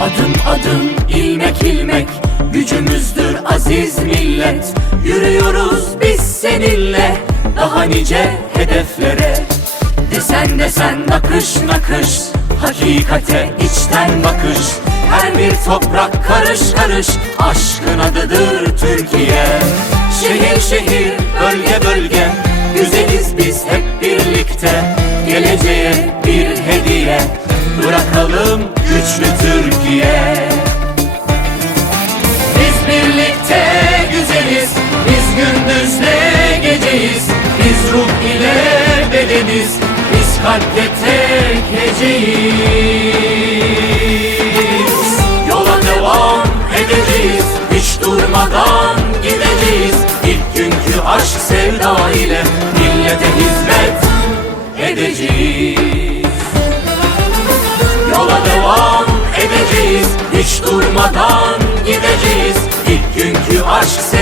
Adım adım ilmek ilmek Gücümüzdür aziz millet. Yürüyoruz biz seninle Daha nice hedeflere. Desen desen nakış nakış Hakikate içten bakış. Her bir toprak karış karış Aşkın adıdır Türkiye. Şehir şehir, bölge bölge Güzeliz biz hep birlikte. Geleceğe güçlü Türkiye. Biz birlikte güzeliz Biz gündüzle geceyiz. Biz ruh ile bedeniz Biz kalpte tek heceyiz Yola devam edeceğiz Hiç durmadan gideceğiz. İlk günkü aşk sevda ile Millete hizmet edeceğiz Hiç durmadan gideceğiz. İlk günkü aşk sevda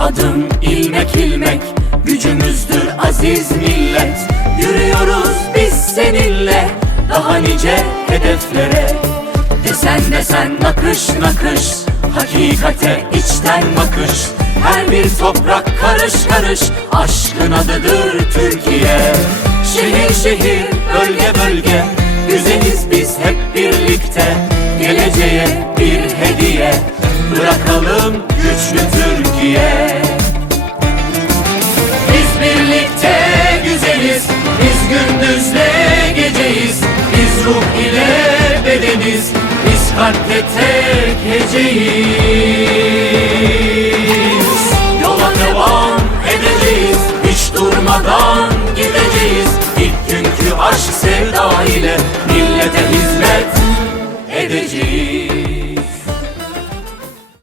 Adım ilmek ilmek. Gücümüzdür aziz millet. Yürüyoruz biz seninle. Daha nice hedeflere. Desen desen nakış nakış. Hakikate içten bakış. Her bir toprak karış karış. Aşkın adıdır Türkiye. Şehir şehir bölge bölge. Güzeliz biz hep birlikte. Geleceğe bir hediye Bırakalım güçlü Türkiye. Biz birlikte güzeliz Biz gündüzle geceyiz. Biz ruh ile bedeniz Biz kalpte tek heceyiz